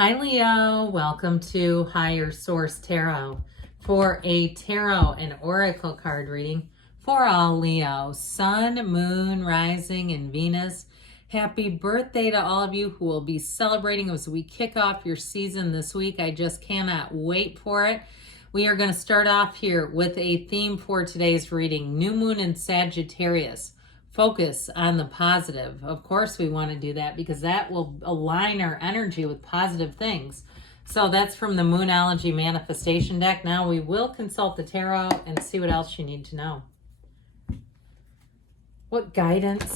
Hi Leo, welcome to Higher Source Tarot for a tarot and oracle card reading for all Leo, Sun, Moon, Rising, and Venus. Happy birthday to all of you who will be celebrating as we kick off your season this week. I just cannot wait for it. We are going to start off here with a theme for today's reading, New Moon in Sagittarius. Focus on the positive. Of course, we want to do that because that will align our energy with positive things. So that's from the Moonology Manifestation deck. Now we will consult the tarot and see what else you need to know. What guidance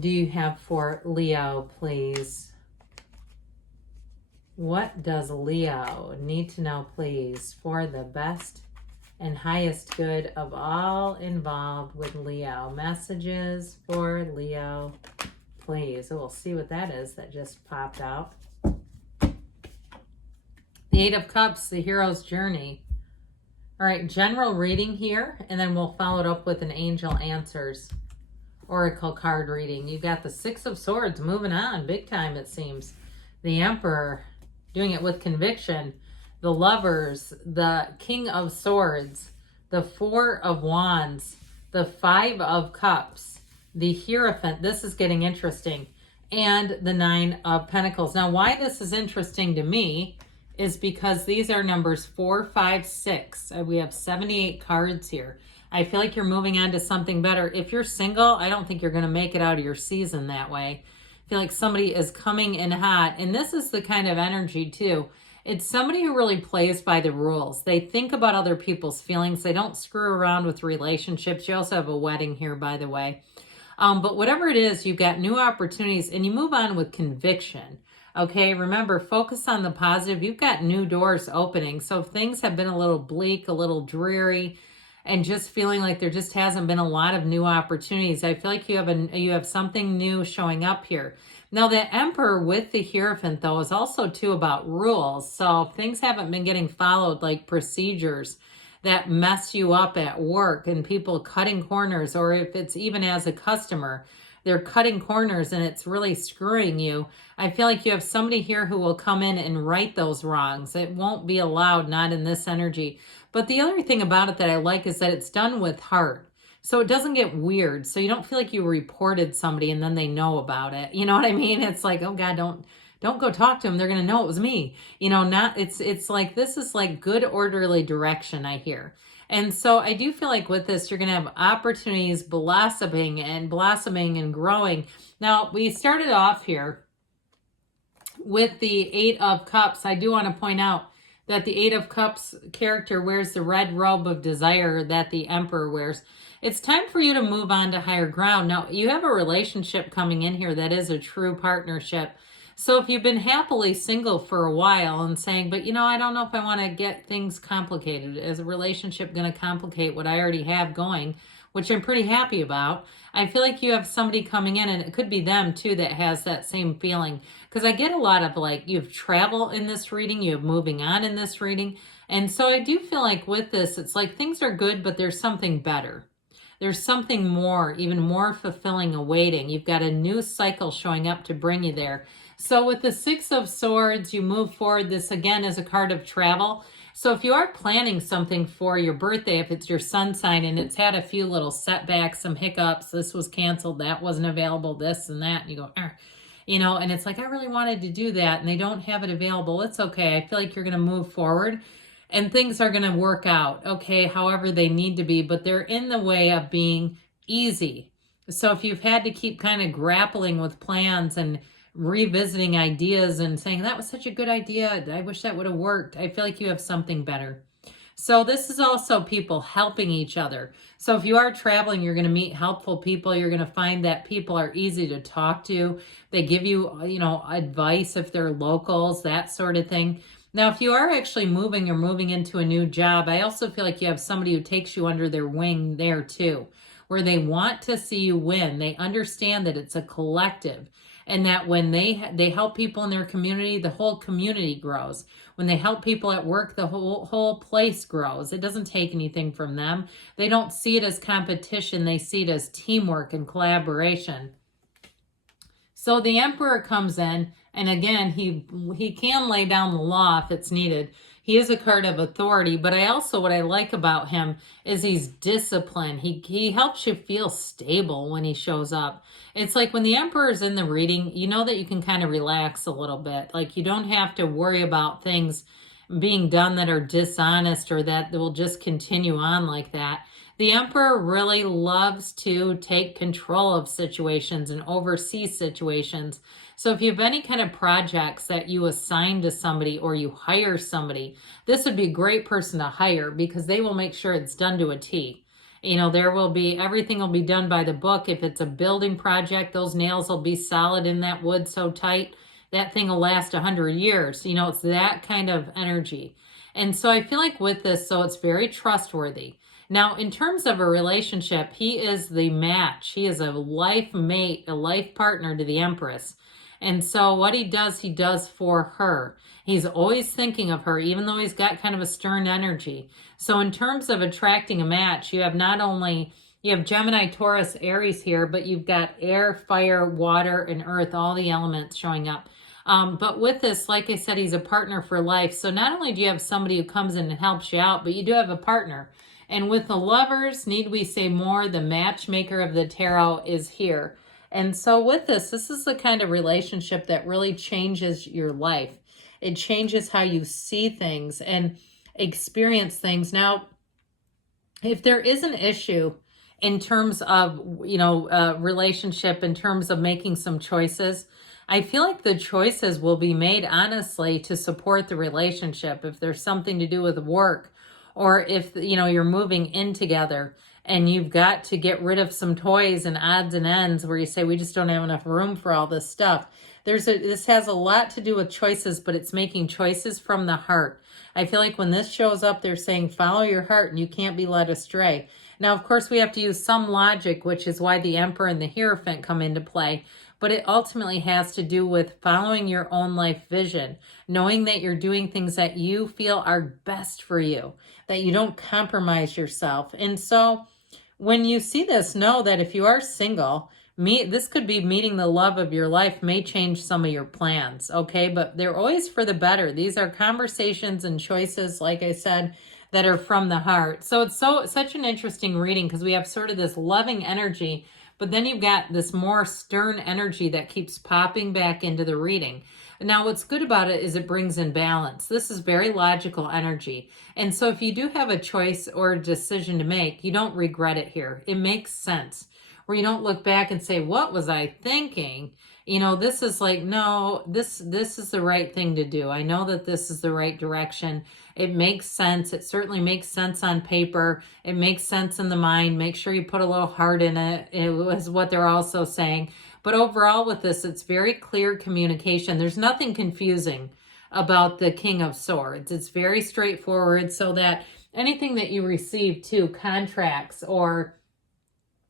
do you have for Leo, please? What does Leo need to know, please, for the best and highest good of all involved with Leo? Messages for Leo, please. So we'll see what that is that just popped out. The Eight of Cups, the hero's journey. All right, general reading here, and then we'll follow it up with an Angel Answers oracle card reading. You got the Six of Swords moving on big time, it seems. The Emperor doing it with conviction. The Lovers, the King of Swords, the Four of Wands, the Five of Cups, the Hierophant. This is getting interesting. And the Nine of Pentacles. Now, why this is interesting to me is because these are numbers 4, 5, 6. We have 78 cards here. I feel like you're moving on to something better. If you're single, I don't think you're going to make it out of your season that way. I feel like somebody is coming in hot. And this is the kind of energy, too. It's somebody who really plays by the rules. They think about other people's feelings. They don't screw around with relationships. You also have a wedding here, by the way. But whatever it is, you've got new opportunities and you move on with conviction. Okay, remember, focus on the positive. You've got new doors opening. So if things have been a little bleak, a little dreary, and just feeling like there just hasn't been a lot of new opportunities, I feel like you have something new showing up here. Now, the Emperor with the Hierophant, though, is also, too, about rules. So if things haven't been getting followed, like procedures that mess you up at work and people cutting corners, or if it's even as a customer, they're cutting corners and it's really screwing you, I feel like you have somebody here who will come in and right those wrongs. It won't be allowed, not in this energy. But the other thing about it that I like is that it's done with heart. So it doesn't get weird. So you don't feel like you reported somebody and then they know about it. You know what I mean? It's like, oh God, don't go talk to them. They're going to know it was me. You know, it's like, this is like good orderly direction, I hear. And so I do feel like with this, you're going to have opportunities blossoming and growing. Now, we started off here with the Eight of Cups. I do want to point out that the Eight of Cups character wears the red robe of desire that the Emperor wears. It's time for you to move on to higher ground. Now, you have a relationship coming in here that is a true partnership. So if you've been happily single for a while and saying, but I don't know if I want to get things complicated. Is a relationship going to complicate what I already have going, which I'm pretty happy about? I feel like you have somebody coming in, and it could be them too that has that same feeling. Because I get a lot of like, you have travel in this reading, you have moving on in this reading. And so I do feel like with this, it's like things are good, but there's something better. There's something more, even more fulfilling awaiting. You've got a new cycle showing up to bring you there. So with the Six of Swords, you move forward. This again is a card of travel. So if you are planning something for your birthday, if it's your sun sign and it's had a few little setbacks, some hiccups, this was canceled, that wasn't available, this and that, and you go, and it's like, I really wanted to do that and they don't have it available. It's okay. I feel like you're going to move forward and things are going to work out, okay, however they need to be, but they're in the way of being easy. So if you've had to keep kind of grappling with plans and revisiting ideas and saying, that was such a good idea, I wish that would have worked, I feel like you have something better. So this is also people helping each other. So if you are traveling, you're going to meet helpful people. You're going to find that people are easy to talk to. They give you, advice if they're locals, that sort of thing. Now, if you are actually moving or moving into a new job, I also feel like you have somebody who takes you under their wing there too, where they want to see you win. They understand that it's a collective and that when they help people in their community, the whole community grows. When they help people at work, the whole place grows. It doesn't take anything from them. They don't see it as competition. They see it as teamwork and collaboration. So the Emperor comes in And again, he can lay down the law if it's needed. He is a card of authority, but I also, what I like about him is he's disciplined. He helps you feel stable when he shows up. It's like when the Emperor is in the reading, you know that you can kind of relax a little bit. Like you don't have to worry about things being done that are dishonest or that will just continue on like that. The Emperor really loves to take control of situations and oversee situations. So if you have any kind of projects that you assign to somebody or you hire somebody, this would be a great person to hire because they will make sure it's done to a T. You know, everything will be done by the book. If it's a building project, those nails will be solid in that wood so tight, that thing will last 100 years. You know, it's that kind of energy. And so I feel like with this, so it's very trustworthy. Now, in terms of a relationship, he is the match. He is a life mate, a life partner to the Empress. And so what he does for her. He's always thinking of her, even though he's got kind of a stern energy. So in terms of attracting a match, you have Gemini, Taurus, Aries here, but you've got air, fire, water, and earth, all the elements showing up. But with this, like I said, he's a partner for life. So not only do you have somebody who comes in and helps you out, but you do have a partner. And with the Lovers, need we say more, the matchmaker of the tarot is here. And so with this is the kind of relationship that really changes your life. It changes how you see things and experience things. Now, if there is an issue in terms of, relationship, in terms of making some choices, I feel like the choices will be made honestly to support the relationship. If there's something to do with work, or if, you're moving in together and you've got to get rid of some toys and odds and ends where you say, we just don't have enough room for all this stuff. This has a lot to do with choices, but it's making choices from the heart. I feel like when this shows up, they're saying, follow your heart and you can't be led astray. Now, of course, we have to use some logic, which is why the Emperor and the Hierophant come into play. But it ultimately has to do with following your own life vision, knowing that you're doing things that you feel are best for you, that you don't compromise yourself. And so when you see this, know that if you are single, this could be meeting the love of your life, may change some of your plans, okay? But they're always for the better. These are conversations and choices, like I said, that are from the heart. So it's such an interesting reading because we have sort of this loving energy, but then you've got this more stern energy that keeps popping back into the reading. Now, what's good about it is it brings in balance. This is very logical energy. And so if you do have a choice or a decision to make, you don't regret it here. It makes sense. Where you don't look back and say, what was I thinking? This is like, no, this is the right thing to do. I know that this is the right direction. It makes sense. It certainly makes sense on paper. It makes sense in the mind. Make sure you put a little heart in it. It was what they're also saying. But overall with this, it's very clear communication. There's nothing confusing about the King of Swords. It's very straightforward, so that anything that you receive too, contracts, or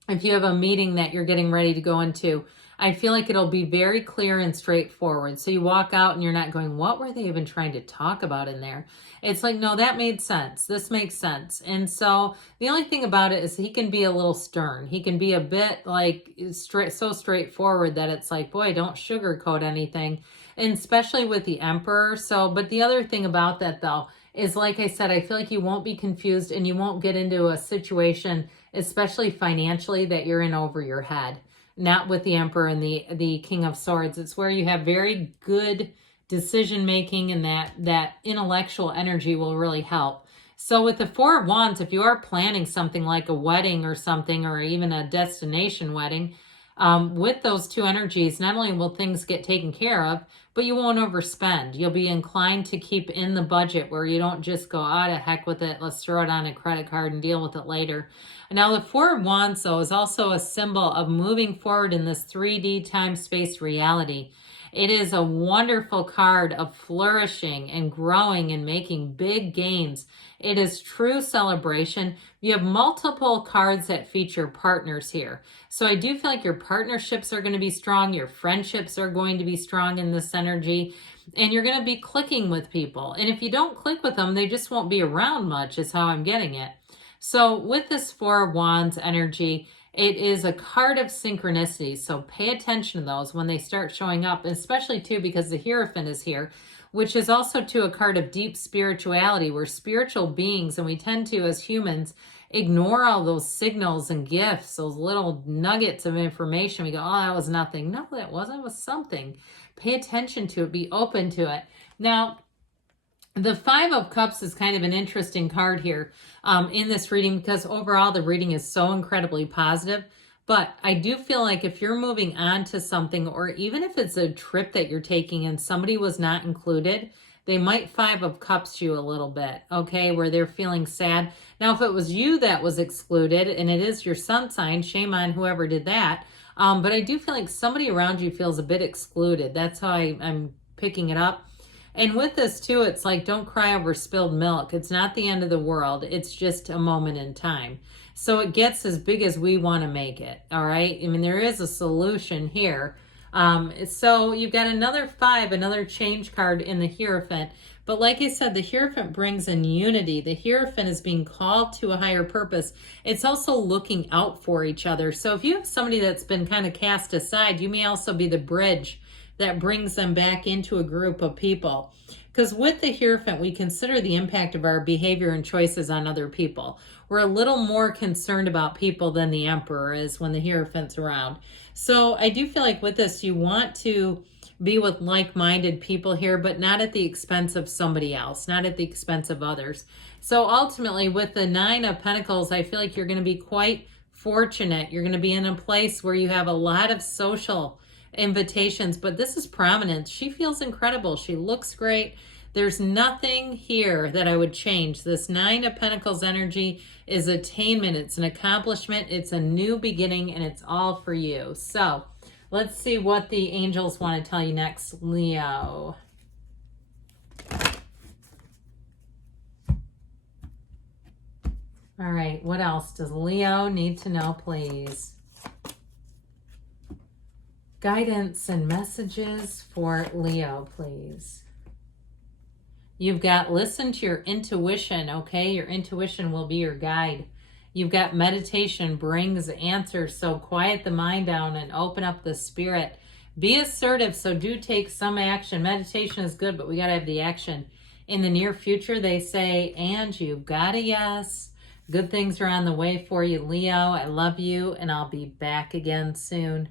if you have a meeting that you're getting ready to go into, I feel like it'll be very clear and straightforward. So you walk out and you're not going, what were they even trying to talk about in there? It's like, no, that made sense. This makes sense. And so the only thing about it is he can be a little stern. He can be a bit like so straightforward that it's like, boy, don't sugarcoat anything. And especially with the Emperor. But the other thing about that though, is like I said, I feel like you won't be confused and you won't get into a situation, especially financially, that you're in over your head. Not with the Emperor and the King of Swords. It's where you have very good decision making, and that intellectual energy will really help. So with the Four of Wands, if you are planning something like a wedding or something, or even a destination wedding, with those two energies, not only will things get taken care of, but you won't overspend. You'll be inclined to keep in the budget where you don't just go, to heck with it, let's throw it on a credit card and deal with it later. Now, the Four of Wands, though, is also a symbol of moving forward in this 3D time-space reality. It is a wonderful card of flourishing and growing and making big gains. It is true celebration. You have multiple cards that feature partners here. So I do feel like your partnerships are going to be strong. Your friendships are going to be strong in this energy. And you're going to be clicking with people. And if you don't click with them, they just won't be around much, is how I'm getting it. So with this Four of Wands energy, It is a card of synchronicity, so pay attention to those when they start showing up, especially too because the Hierophant is here, which is also too a card of deep spirituality. We're spiritual beings, and we tend to, as humans, ignore all those signals and gifts, those little nuggets of information. We go, oh, that was nothing. No, that wasn't. It was something. Pay attention to it. Be open to it. Now, the Five of Cups is kind of an interesting card here in this reading because overall the reading is so incredibly positive. But I do feel like if you're moving on to something, or even if it's a trip that you're taking and somebody was not included, they might Five of Cups you a little bit, okay, where they're feeling sad. Now, if it was you that was excluded and it is your sun sign, shame on whoever did that. But I do feel like somebody around you feels a bit excluded. That's how I'm picking it up. And with this too, it's like, don't cry over spilled milk. It's not the end of the world. It's just a moment in time. So it gets as big as we want to make it. All right. I mean, there is a solution here. So you've got another 5, another change card in the Hierophant. But like I said, the Hierophant brings in unity. The Hierophant is being called to a higher purpose. It's also looking out for each other. So if you have somebody that's been kind of cast aside, you may also be the bridge that brings them back into a group of people. Because with the Hierophant, we consider the impact of our behavior and choices on other people. We're a little more concerned about people than the Emperor is when the Hierophant's around. So I do feel like with this, you want to be with like-minded people here, but not at the expense of somebody else, not at the expense of others. So ultimately, with the 9 of Pentacles, I feel like you're going to be quite fortunate. You're going to be in a place where you have a lot of social invitations, but this is prominence. She feels incredible. She looks great. There's nothing here that I would change. This 9 of Pentacles energy is attainment. It's an accomplishment. It's a new beginning, and it's all for you. So let's see what the angels want to tell you next, Leo. All right, what else does Leo need to know, please? Guidance and messages for Leo, please. You've got listen to your intuition, okay? Your intuition will be your guide. You've got meditation brings answers, so quiet the mind down and open up the spirit. Be assertive, so do take some action. Meditation is good, but we got to have the action. In the near future, they say, and you've got a yes. Good things are on the way for you, Leo. I love you, and I'll be back again soon.